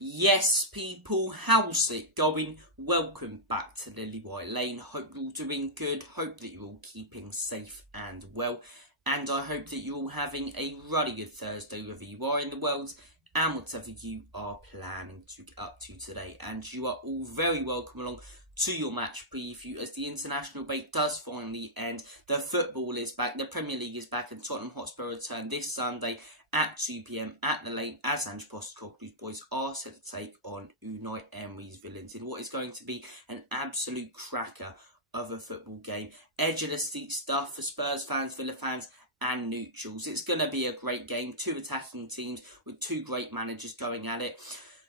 Yes, people, how's it going? Welcome back to Lily White Lane. Hope you're all doing good. Hope that you're all keeping safe and well. And I hope that you're all having a really good Thursday, wherever you are in the world and whatever you are planning to get up to today. And you are all very welcome along to your match preview as the international break does finally end. The football is back, the Premier League is back, and Tottenham Hotspur return this Sunday at 2 PM at the Lane as ange postecoglou's boys are set to take on Unai Emery'S Villians in what is going to be an absolute cracker of a football game. Edge of the seat stuff for Spurs fans, Villa fans and neutrals. It's going to be a great game. Two attacking teams with two great managers going at it.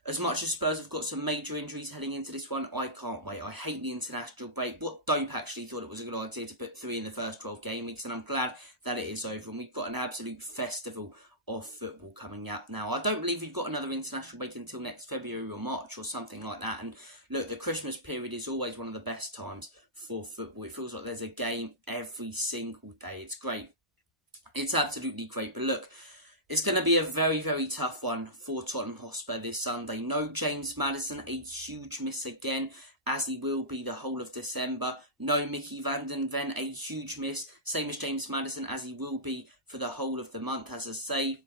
As much as Spurs have got some major injuries heading into this one, I can't wait. I hate the international break. What Dope actually thought it was a good idea to put 3 in the first 12 game weeks, and I'm glad that it is over. And we've got an absolute festival of football coming up now. I don't believe we've got another international break until next February or March or something like that. And look, the Christmas period is always one of the best times for football. It feels like there's a game every single day. It's great. It's absolutely great. But look, it's going to be a very, very tough one for Tottenham Hotspur this Sunday. No James Maddison, a huge miss again, as he will be the whole of December. No Mickey van den Ven, a huge miss, same as James Maddison, as he will be for the whole of the month, as I say.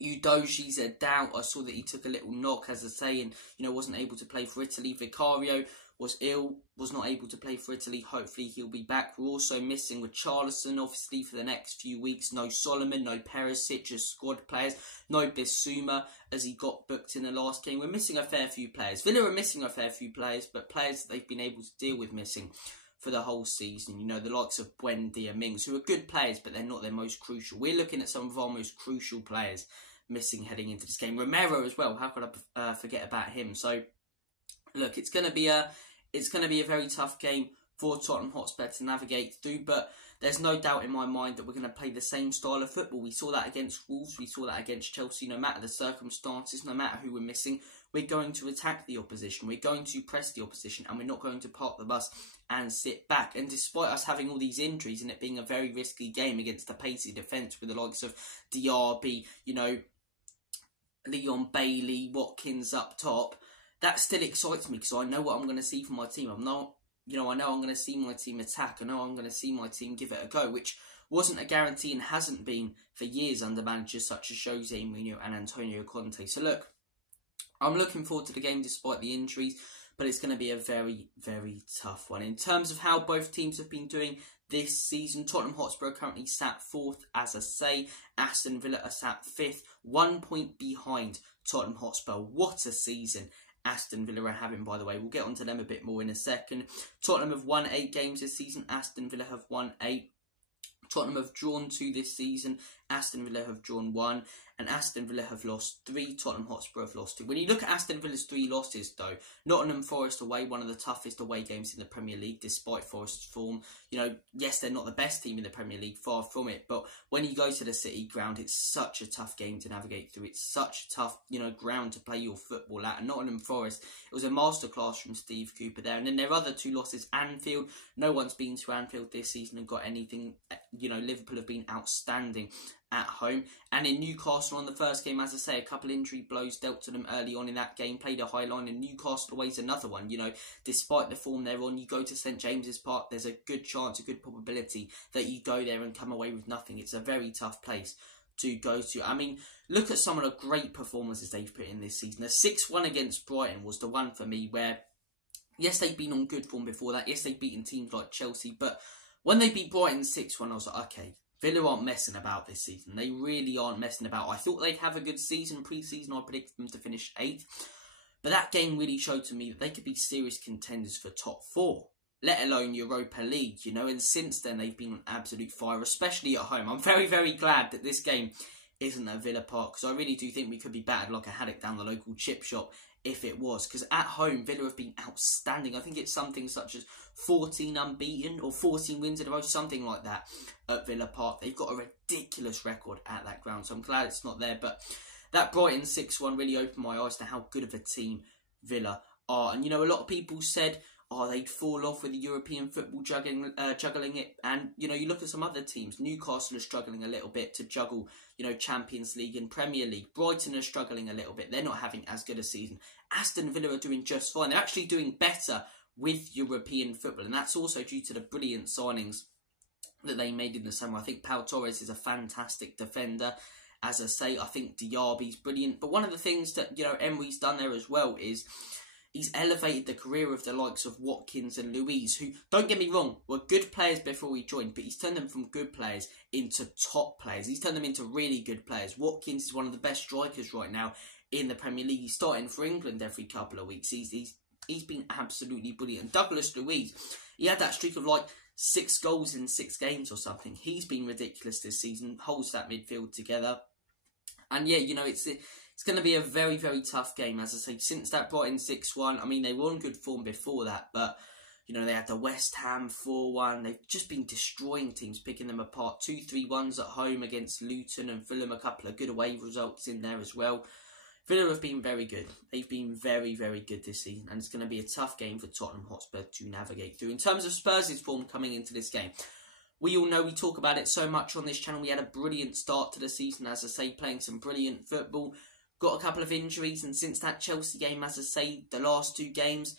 Udogie's a doubt. I saw that he took a little knock, as I say, and wasn't able to play for Italy. Vicario was ill, was not able to play for Italy. Hopefully he'll be back. We're also missing with Richarlison, obviously, for the next few weeks. No Solomon, no Perisic, just squad players. No Bissouma, as he got booked in the last game. We're missing a fair few players. Villa are missing a fair few players, but players that they've been able to deal with missing for the whole season. The likes of Buendia, Mings, who are good players, but they're not their most crucial. We're looking at some of our most crucial players missing heading into this game. Romero as well. How could I forget about him? So, look, it's going to be a very tough game for Tottenham Hotspur to navigate through, but there's no doubt in my mind that we're going to play the same style of football. We saw that against Wolves, we saw that against Chelsea. No matter the circumstances, no matter who we're missing, we're going to attack the opposition, we're going to press the opposition, and we're not going to park the bus and sit back. And despite us having all these injuries and it being a very risky game against a pacey defence with the likes of Diaby, Leon Bailey, Watkins up top, that still excites me because I know what I'm going to see from my team. I know I'm going to see my team attack. I know I'm going to see my team give it a go, which wasn't a guarantee and hasn't been for years under managers such as Jose Mourinho and Antonio Conte. So look, I'm looking forward to the game despite the injuries, but it's going to be a very, very tough one. In terms of how both teams have been doing this season, Tottenham Hotspur are currently sat 4th, as I say. Aston Villa are sat 5th, 1 point behind Tottenham Hotspur. What a season Aston Villa are having, by the way. We'll get onto them a bit more in a second. Tottenham have won 8 games this season. Aston Villa have won 8. Tottenham have drawn 2 this season. Aston Villa have drawn 1. And Aston Villa have lost 3. Tottenham Hotspur have lost 2. When you look at Aston Villa's 3 losses, though, Nottingham Forest away, one of the toughest away games in the Premier League, despite Forest's form. Yes, they're not the best team in the Premier League, far from it. But when you go to the City ground, it's such a tough game to navigate through. It's such a tough, ground to play your football at. And Nottingham Forest, it was a masterclass from Steve Cooper there. And then their other 2 losses, Anfield. No one's been to Anfield this season and got anything. Liverpool have been outstanding at home. And in Newcastle on the first game, as I say, a couple injury blows dealt to them early on in that game, played a high line, and Newcastle away's another one. Despite the form they're on, you go to St James's Park, there's a good chance, a good probability that you go there and come away with nothing. It's a very tough place to go to. I mean, look at some of the great performances they've put in this season. The 6-1 against Brighton was the one for me where, yes, they've been on good form before that. Yes, they've beaten teams like Chelsea, but when they beat Brighton 6-1, I was like, okay, Villa aren't messing about this season. They really aren't messing about. I thought they'd have a good season. Pre-season, I predicted them to finish 8th. But that game really showed to me that they could be serious contenders for top 4, let alone Europa League, And since then, they've been on absolute fire, especially at home. I'm very, very glad that this game isn't at Villa Park, because I really do think we could be battered like a haddock down the local chip shop if it was. Because at home, Villa have been outstanding. I think it's something such as 14 unbeaten or 14 wins in a row, something like that at Villa Park. They've got a ridiculous record at that ground, so I'm glad it's not there. But that Brighton 6-1 really opened my eyes to how good of a team Villa are. And, a lot of people said, they'd fall off with the European football juggling it. And, you know, you look at some other teams. Newcastle are struggling a little bit to juggle, you know, Champions League and Premier League. Brighton are struggling a little bit. They're not having as good a season. Aston Villa are doing just fine. They're actually doing better with European football. And that's also due to the brilliant signings that they made in the summer. I think Pau Torres is a fantastic defender. As I say, I think Diaby's brilliant. But one of the things that, you know, Emery'S done there as well is he's elevated the career of the likes of Watkins and Luiz, who, don't get me wrong, were good players before he joined, but he's turned them from good players into top players. He's turned them into really good players. Watkins is one of the best strikers right now in the Premier League. He's starting for England every couple of weeks. He's been absolutely brilliant. And Douglas Luiz, he had that streak of like 6 goals in 6 games or something. He's been ridiculous this season, holds that midfield together. And yeah, you know, it's going to be a very, very tough game, as I say. Since that Brighton 6-1, I mean, they were on good form before that, but, you know, they had the West Ham 4-1. They've just been destroying teams, picking them apart. 2-3-1s at home against Luton and Fulham, a couple of good away results in there as well. Villa have been very good. They've been very, very good this season, and it's going to be a tough game for Tottenham Hotspur to navigate through. In terms of Spurs' form coming into this game, we all know, we talk about it so much on this channel. We had a brilliant start to the season, as I say, playing some brilliant football. Got a couple of injuries, and since that Chelsea game, as I say, the last 2 games,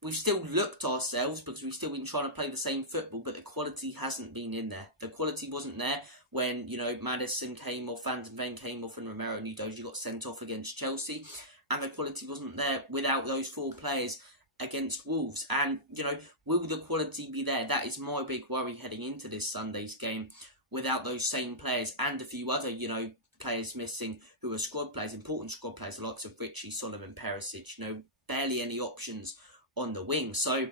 we've still looked ourselves because we've still been trying to play the same football, but the quality hasn't been in there. The quality wasn't there when, you know, Maddison came off, Van de Ven came off, and Romero and Udogie got sent off against Chelsea. And the quality wasn't there without those 4 players against Wolves. And, you know, will the quality be there? That is my big worry heading into this Sunday's game, without those same players and a few other, you know, players missing who are squad players, important squad players, the likes of Richie, Solomon, Perisic, you know, barely any options on the wing. So,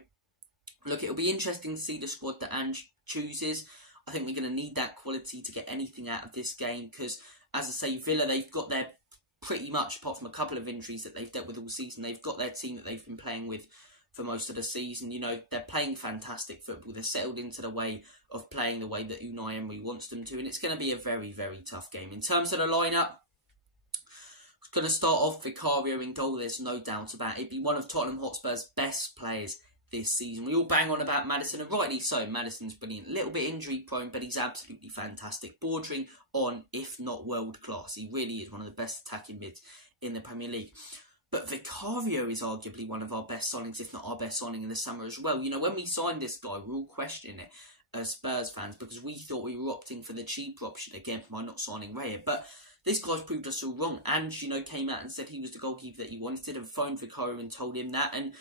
look, it'll be interesting to see the squad that Ange chooses. I think we're going to need that quality to get anything out of this game because, as I say, Villa, they've got their, pretty much, apart from a couple of injuries that they've dealt with all season, they've got their team that they've been playing with for most of the season. You know, they're playing fantastic football. They're settled into the way of playing the way that Unai Emery wants them to, and it's going to be a very, very tough game. In terms of the lineup, it's going to start off Vicario in goal, there's no doubt about it. It'd be one of Tottenham Hotspur's best players this season. We all bang on about Maddison, and rightly so. Maddison's brilliant. A little bit injury prone, but he's absolutely fantastic. Bordering on, if not world class. He really is one of the best attacking mids in the Premier League. But Vicario is arguably one of our best signings, if not our best signing in the summer as well. You know, when we signed this guy, we were all questioning it as Spurs fans because we thought we were opting for the cheaper option again by not signing Raya. But this guy's proved us all wrong. And, you know, came out and said he was the goalkeeper that he wanted and phoned Vicario and told him that. And,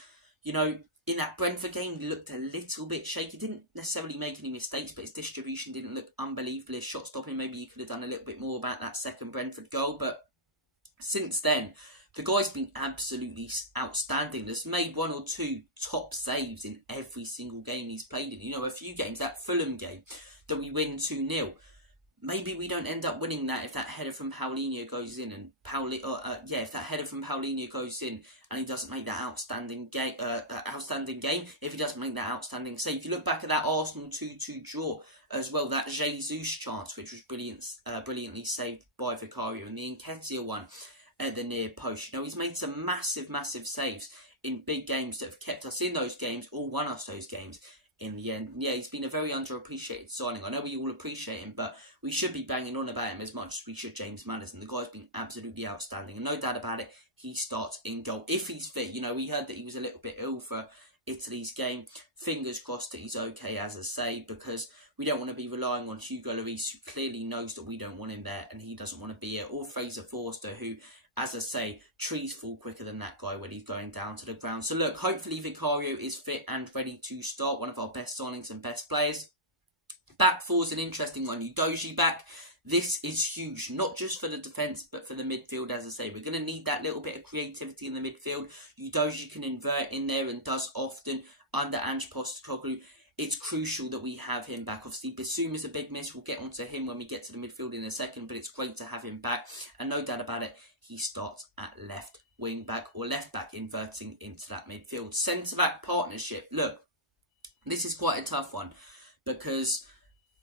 you know, in that Brentford game, he looked a little bit shaky. Didn't necessarily make any mistakes, but his distribution didn't look unbelievable. His shot stopping, maybe he could have done a little bit more about that second Brentford goal. But since then, the guy's been absolutely outstanding. He's made 1 or 2 top saves in every single game he's played in. You know, a few games, that Fulham game that we win 2-0. Maybe we don't end up winning that if that header from Paulinho goes in, and if that header from Paulinho goes in and he doesn't make that outstanding game. If he doesn't make that outstanding save, if you look back at that Arsenal 2-2 draw as well, that Jesus chance which was brilliantly saved by Vicario, and the Nketiah one at the near post. You know, he's made some massive, massive saves in big games that have kept us in those games or won us those games in the end. Yeah, he's been a very underappreciated signing. I know we all appreciate him, but we should be banging on about him as much as we should James Maddison. The guy's been absolutely outstanding, and no doubt about it, he starts in goal if he's fit. You know, we heard that he was a little bit ill for Italy's game. Fingers crossed that he's okay, as I say, because we don't want to be relying on Hugo Lloris, who clearly knows that we don't want him there and he doesn't want to be here, or Fraser Forster, who, as I say, trees fall quicker than that guy when he's going down to the ground. So look, hopefully Vicario is fit and ready to start, one of our best signings and best players. Back four's an interesting one. Udogie back. This is huge, not just for the defence, but for the midfield, as I say. We're going to need that little bit of creativity in the midfield. Udogie can invert in there and does often under Ange Postecoglou. It's crucial that we have him back. Obviously, Bissouma's a big miss. We'll get onto him when we get to the midfield in a second, but it's great to have him back. And no doubt about it, he starts at left wing back or left back, inverting into that midfield. Centre-back partnership. Look, this is quite a tough one because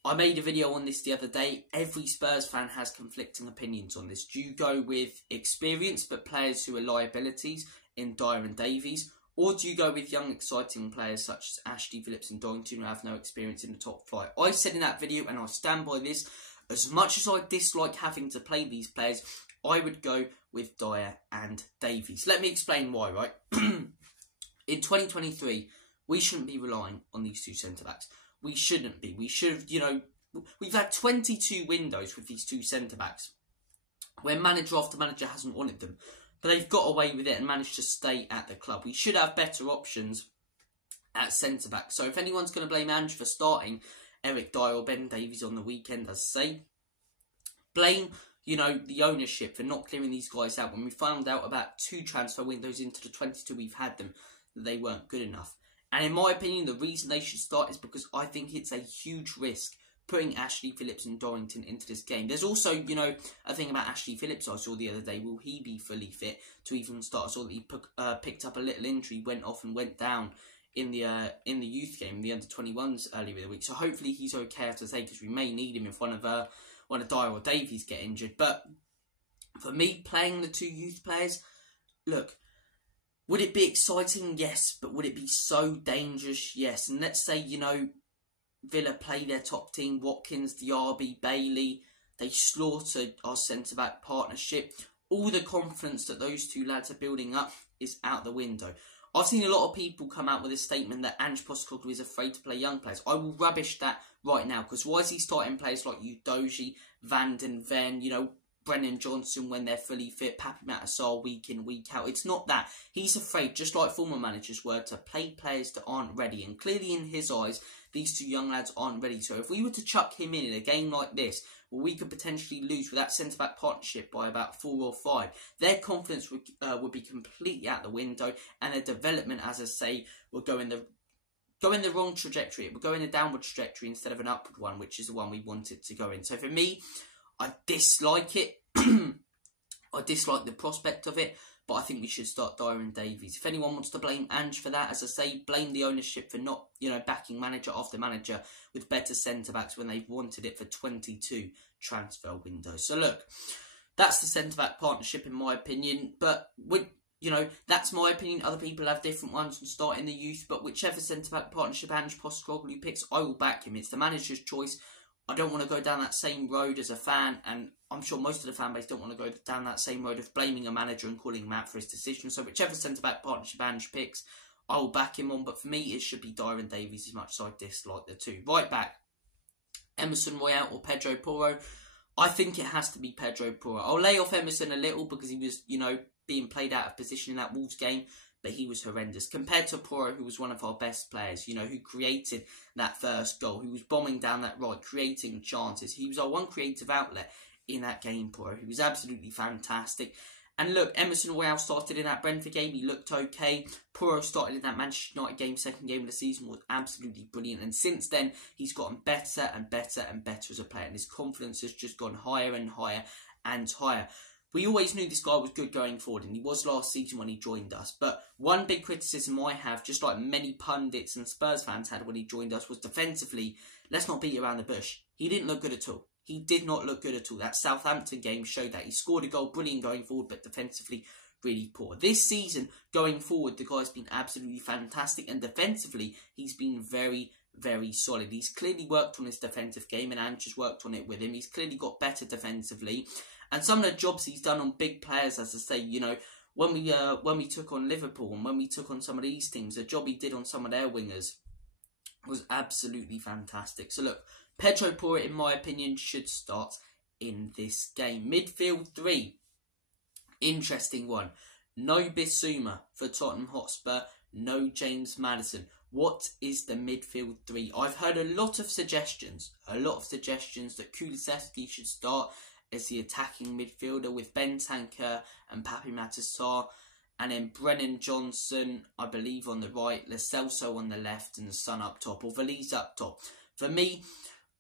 I made a video on this the other day. Every Spurs fan has conflicting opinions on this. Do you go with experience but players who are liabilities in Dyer and Davies, Or do you go with young, exciting players such as Ashley, Phillips and Dorrington who have no experience in the top flight? I said in that video, and I stand by this, as much as I dislike having to play these players, I would go with Dyer and Davies. Let me explain why, right? In 2023, we shouldn't be relying on these two centre-backs. We shouldn't be. We should have, you know, we've had 22 windows with these two centre-backs where manager after manager hasn't wanted them. But they've got away with it and managed to stay at the club. We should have better options at centre-back. So if anyone's going to blame Ange for starting Eric Dyer or Ben Davies on the weekend, as I say, blame, you know, the ownership for not clearing these guys out when we found out about 2 transfer windows into the 22 we've had them, that they weren't good enough. And in my opinion, the reason they should start is because I think it's a huge risk putting Ashley, Phillips and Dorrington into this game. There's also, you know, a thing about Ashley Phillips I saw the other day. Will he be fully fit to even start? I saw that he picked up a little injury, went off and went down in the youth game, the under-21s earlier in the week. So hopefully he's okay, I have to say, because we may need him if one of Dyer or Davies get injured. But for me, playing the 2 youth players, look, would it be exciting? Yes. But would it be so dangerous? Yes. And let's say, you know, Villa play their top team, Watkins, Diaby, Bailey, they slaughter our centre-back partnership. All the confidence that those 2 lads are building up is out the window. I've seen a lot of people come out with a statement that Ange Postecoglou is afraid to play young players. I will rubbish that right now, because why is he starting players like Udogie, Van den Ven, you know, Brennan Johnson when they're fully fit, Papi Matasar week in, week out? It's not that. He's afraid, just like former managers were, to play players that aren't ready. And clearly in his eyes, these 2 young lads aren't ready. So if we were to chuck him in a game like this, well, we could potentially lose with that centre-back partnership by about 4 or 5. Their confidence would be completely out the window, and their development, as I say, will go in the wrong trajectory. It will go in a downward trajectory instead of an upward one, which is the one we want it to go in. So for me, I dislike it. I dislike the prospect of it, but I think we should start Dyer and Davies. If anyone wants to blame Ange for that, as I say, blame the ownership for not, you know, backing manager after manager with better centre-backs when they've wanted it for 22 transfer windows. So look, that's the centre-back partnership in my opinion, but you know, that's my opinion. Other people have different ones and start in the youth, but whichever centre-back partnership Ange Postecoglou picks, I will back him. It's the manager's choice. I don't want to go down that same road as a fan, and I'm sure most of the fan base don't want to go down that same road of blaming a manager and calling him out for his decision. So whichever centre-back partnership Ange picks, I will back him on. But for me, it should be Dyer and Davies, as much as I dislike the 2. Right back, Emerson Royal or Pedro Porro? I think it has to be Pedro Porro. I'll lay off Emerson a little because he was, you know, being played out of position in that Wolves game, but he was horrendous. Compared to Porro, who was one of our best players, you know, who created that first goal, who was bombing down that right, creating chances. He was our one creative outlet in that game, Porro. He was absolutely fantastic. And look, Emerson Royal started in that Brentford game, he looked okay. Porro started in that Manchester United game, second game of the season, was absolutely brilliant. And since then, he's gotten better and better and better as a player. And his confidence has just gone higher and higher and higher. We always knew this guy was good going forward, and he was last season when he joined us. But one big criticism I have, just like many pundits and Spurs fans had when he joined us, was defensively, let's not beat around the bush. He didn't look good at all. He did not look good at all. That Southampton game showed that. He scored a goal, brilliant going forward, but defensively really poor. This season, going forward, the guy's been absolutely fantastic, and defensively, he's been very, very solid. He's clearly worked on his defensive game, and Ange has worked on it with him. He's clearly got better defensively. And some of the jobs he's done on big players, as I say, you know, when we took on Liverpool and when we took on some of these teams, the job he did on some of their wingers was absolutely fantastic. So look, Pedro Porro, in my opinion, should start in this game. Midfield 3, interesting one. No Bissouma for Tottenham Hotspur, no James Maddison. What is the midfield 3? I've heard a lot of suggestions that Kulusevski should start as the attacking midfielder with Bentancur and Papi Matasar, and then Brennan Johnson, I believe, on the right, Lo Celso on the left, and the Son up top, or Villians up top. For me,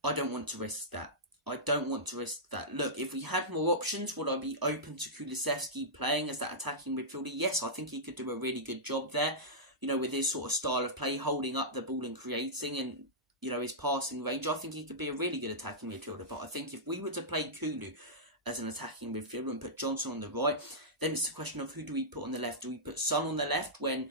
I don't want to risk that. Look, if we had more options, would I be open to Kulusevski playing as that attacking midfielder? Yes, I think he could do a really good job there, you know, with his sort of style of play, holding up the ball and creating, and you know, his passing range. I think he could be a really good attacking midfielder. But I think if we were to play Kulu as an attacking midfielder and put Johnson on the right, then it's the question of who do we put on the left? Do we put Son on the left when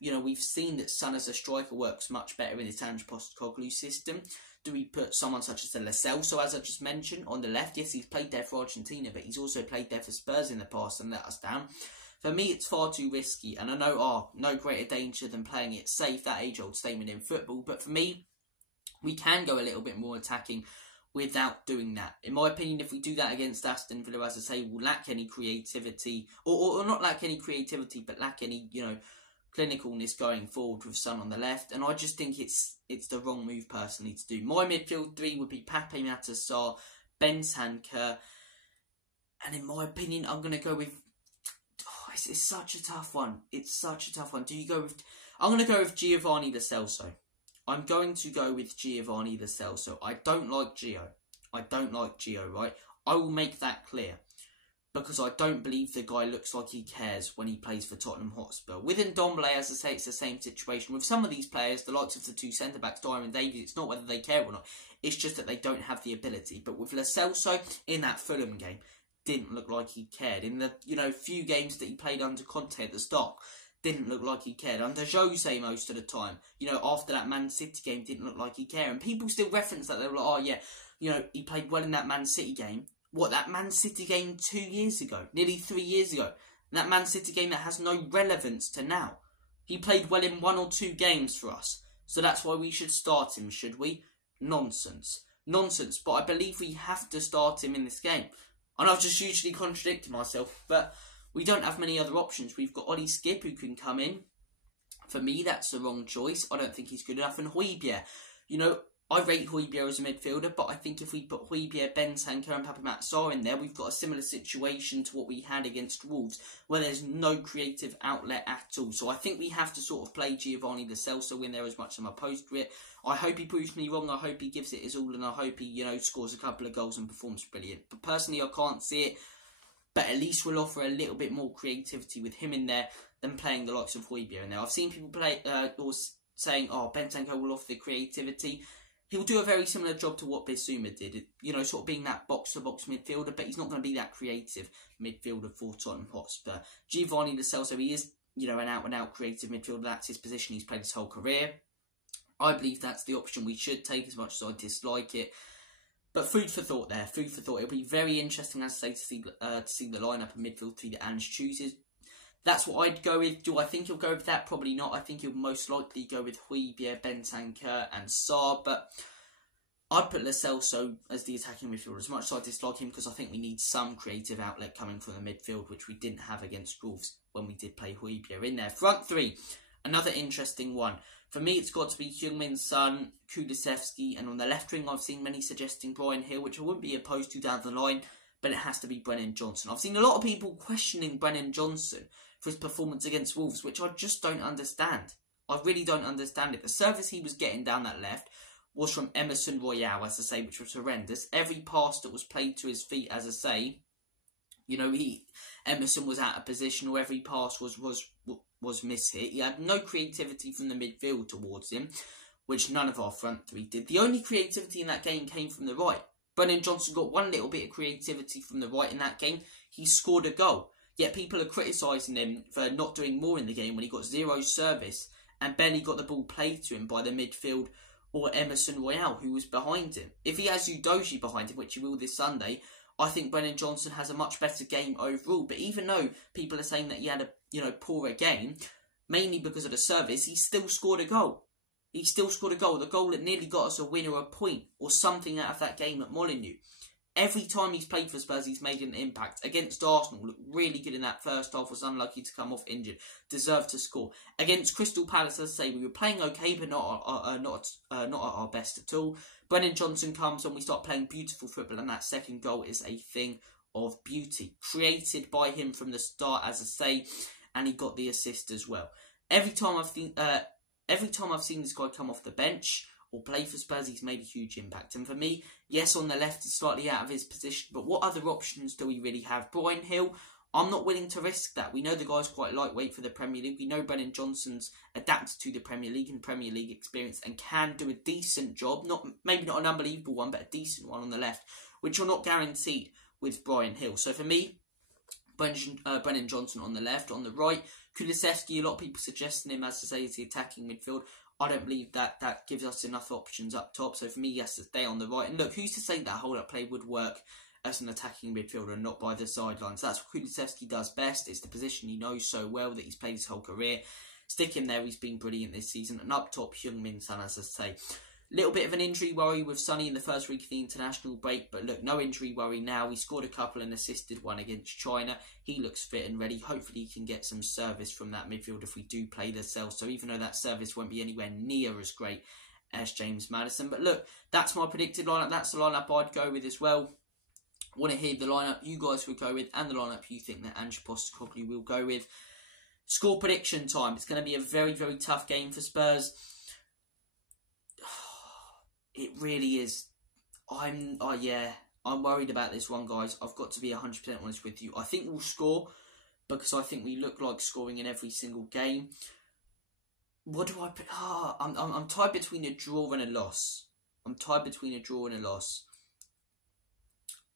you know, we've seen that Son as a striker works much better in this ange postecoglou system. Do we put someone such as Lo Celso, as I just mentioned, on the left? Yes, he's played there for Argentina, but he's also played there for Spurs in the past and let us down. For me, it's far too risky, and I know, no greater danger than playing it safe, that age-old statement in football, but for me, we can go a little bit more attacking without doing that. In my opinion, if we do that against Aston Villa, as I say, we'll lack any creativity, or not lack any creativity, but lack any, you know, clinicalness going forward with Son on the left, and I just think it's the wrong move personally to do. My midfield three would be Pape Matar Sarr, Bentancur, and in my opinion, I'm going to go with... it's such a tough one. It's such a tough one. Do you go with... I'm going to go with Giovanni Lo Celso. I'm going to go with Giovanni Lo Celso. I don't like Gio. I don't like Gio, right? I will make that clear. Because I don't believe the guy looks like he cares when he plays for Tottenham Hotspur. With Ndombele, as I say, it's the same situation. With some of these players, the likes of the two centre-backs, Dyer and Davies, it's not whether they care or not. It's just that they don't have the ability. But with Lo Celso, in that Fulham game, didn't look like he cared. In the, you know, few games that he played under Conte at the start, didn't look like he cared. Under Jose most of the time. You know, after that Man City game, didn't look like he cared. And people still reference that. They were like, oh yeah, you know, he played well in that Man City game. What, that Man City game 2 years ago? Nearly 3 years ago. That Man City game that has no relevance to now. He played well in 1 or 2 games for us. So that's why we should start him, should we? Nonsense. Nonsense. But I believe we have to start him in this game. And I've just hugely contradicted myself. But we don't have many other options. We've got Ollie Skip who can come in. For me, that's the wrong choice. I don't think he's good enough. And Højbjerg, you know, I rate Højbjerg as a midfielder, but I think if we put Højbjerg, Bentancur and Pape Matar Sarr in there, we've got a similar situation to what we had against Wolves, where there's no creative outlet at all. So I think we have to sort of play Giovanni Lo Celso in there as much as I'm opposed to it. I hope he proves me wrong. I hope he gives it his all, and I hope he, you know, scores a couple of goals and performs brilliant. But personally, I can't see it. But at least we'll offer a little bit more creativity with him in there than playing the likes of Højbjerg in there. I've seen people play or saying, oh, Bentancur will offer the creativity. He'll do a very similar job to what Bissouma did, you know, sort of being that box-to-box midfielder, but he's not going to be that creative midfielder for Tottenham Hotspur. Giovanni Lo Celso, he is, you know, an out-and-out creative midfielder. That's his position. He's played his whole career. I believe that's the option we should take, as much as I dislike it. But food for thought there. Food for thought. It'll be very interesting, as I say, to see the lineup of midfield three that Ange chooses. That's what I'd go with. Do I think he'll go with that? Probably not. I think he'll most likely go with Højbjerg, Bentancur and Sarr. But I'd put Lo Celso as the attacking midfielder, as much as I dislike him, because I think we need some creative outlet coming from the midfield, which we didn't have against Wolves when we did play Højbjerg in there. Front three, another interesting one. For me, it's got to be Heung-min Son, Kulusevski, and on the left wing, I've seen many suggesting Bryan Hill, which I wouldn't be opposed to down the line, but it has to be Brennan Johnson. I've seen a lot of people questioning Brennan Johnson for his performance against Wolves, which I just don't understand. I really don't understand it. The service he was getting down that left was from Emerson Royale, as I say, which was horrendous. Every pass that was played to his feet, as I say, you know, Emerson was out of position, or every pass was mishit. He had no creativity from the midfield towards him, which none of our front three did. The only creativity in that game came from the right. Brennan Johnson got one little bit of creativity from the right in that game. He scored a goal. Yet people are criticising him for not doing more in the game when he got 0 service and barely got the ball played to him by the midfield or Emerson Royale, who was behind him. If he has Udogie behind him, which he will this Sunday, I think Brennan Johnson has a much better game overall. But even though people are saying that he had a, you know, poorer game, mainly because of the service, he still scored a goal. He still scored a goal. The goal that nearly got us a win or a point or something out of that game at Molineux. Every time he's played for Spurs, he's made an impact. Against Arsenal, looked really good in that first half, was unlucky to come off injured, deserved to score. Against Crystal Palace, as I say, we were playing okay, but not at our best at all. Brennan Johnson comes on, we start playing beautiful football, and that second goal is a thing of beauty. Created by him from the start, as I say, and he got the assist as well. Every time I've seen this guy come off the bench or play for Spurs, he's made a huge impact. And for me, yes, on the left, he's slightly out of his position, but what other options do we really have? Bryan Hill, I'm not willing to risk that. We know the guy's quite lightweight for the Premier League. We know Brennan Johnson's adapted to the Premier League and Premier League experience and can do a decent job. Maybe not an unbelievable one, but a decent one on the left, which are not guaranteed with Bryan Hill. So for me, Brennan Johnson on the left. On the right, Kulusevski, a lot of people suggesting him, as I say, as the attacking midfield. I don't believe that gives us enough options up top. So for me, he has to stay on the right. And look, who's to say that hold-up play would work as an attacking midfielder and not by the sidelines? That's what Kulusevski does best. It's the position he knows so well that he's played his whole career. Stick him there, he's been brilliant this season. And up top, Heung-min Son, as I say. Little bit of an injury worry with Sonny in the first week of the international break, but look, no injury worry now. He scored a couple and assisted one against China. He looks fit and ready. Hopefully he can get some service from that midfield if we do play the cell. So even though that service won't be anywhere near as great as James Maddison. But look, that's my predicted lineup. That's the lineup I'd go with as well. Want to hear the lineup you guys would go with and the lineup you think that Ange Postecoglou will go with. Score prediction time. It's going to be a very, very tough game for Spurs. It really is. I'm worried about this one, guys. I've got to be 100% honest with you. I think we'll score because I think we look like scoring in every single game. What do I pick? I'm tied between a draw and a loss.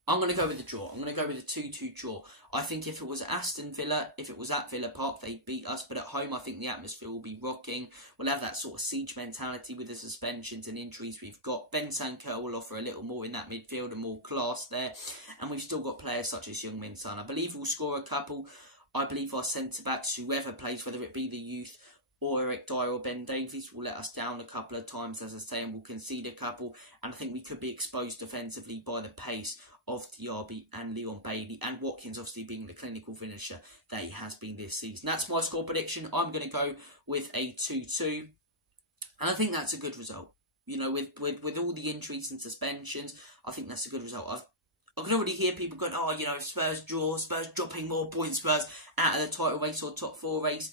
I'm going to go with the draw. I'm going to go with a 2-2 draw. I think if it was Aston Villa, if it was at Villa Park, they'd beat us. But at home, I think the atmosphere will be rocking. We'll have that sort of siege mentality with the suspensions and injuries we've got. Ben Sanker will offer a little more in that midfield and more class there. And we've still got players such as Heung-min Son. I believe we'll score a couple. I believe our centre-backs, whoever plays, whether it be the youth or Eric Dyer or Ben Davies, will let us down a couple of times, as I say, and we'll concede a couple. And I think we could be exposed defensively by the pace of Diaby and Leon Bailey, and Watkins obviously being the clinical finisher that he has been this season. That's my score prediction. I'm going to go with a 2-2, and I think that's a good result. You know, with all the injuries and suspensions, I think that's a good result. I can already hear people going, oh, you know, Spurs draw, Spurs dropping more points, Spurs out of the title race or top 4 race.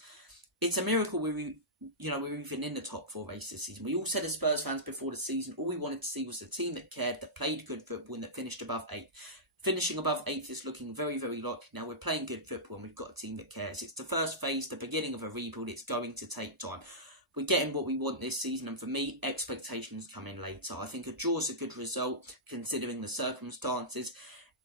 It's a miracle we're even in the top 4 race this season. We all said as Spurs fans before the season, all we wanted to see was a team that cared, that played good football and that finished above 8th. Finishing above 8th is looking very, very likely. Now we're playing good football and we've got a team that cares. It's the first phase, the beginning of a rebuild. It's going to take time. We're getting what we want this season, and for me, expectations come in later. I think a draw is a good result considering the circumstances,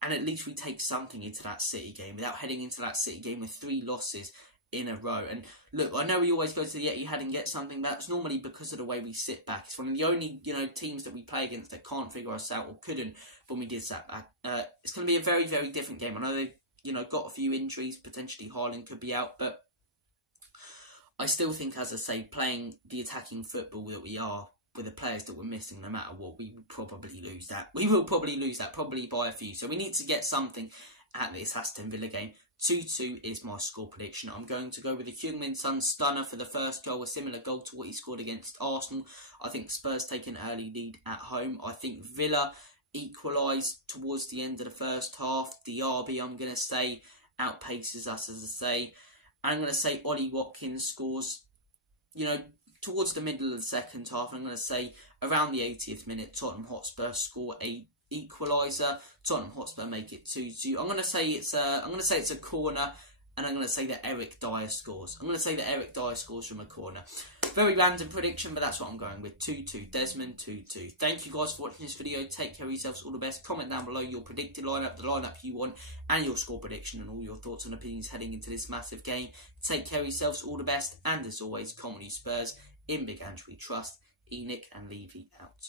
and at least we take something into that City game without heading into that City game with 3 losses in a row. And look, I know we always go to the Etihad and get something. That's normally because of the way we sit back. It's one of the only teams that we play against that can't figure us out or couldn't when we did sit back. It's going to be a very, very different game. I know they've got a few injuries. Potentially Haaland could be out, but I still think, as I say, playing the attacking football that we are with the players that we're missing, no matter what, we will probably lose that. We will probably lose that, probably by a few. So we need to get something at this Aston Villa game. 2-2 is my score prediction. I'm going to go with a Heung-min Son stunner for the first goal, a similar goal to what he scored against Arsenal. I think Spurs take an early lead at home. I think Villa equalise towards the end of the first half. Diaby, I'm going to say, outpaces us, as I say. I'm going to say Ollie Watkins scores, towards the middle of the second half. I'm going to say around the 80th minute, Tottenham Hotspur score a equaliser. Tottenham Hotspur make it 2-2. I'm going to say it's a corner, and I'm going to say that Eric Dyer scores. I'm going to say that Eric Dyer scores from a corner. Very random prediction, but that's what I'm going with. 2-2. Desmond 2-2. Thank you guys for watching this video. Take care of yourselves. All the best. Comment down below your predicted lineup, the lineup you want, and your score prediction, and all your thoughts and opinions heading into this massive game. Take care of yourselves. All the best, and as always, Comedy Spurs. In Big Ange we trust. Enoch and Levy out.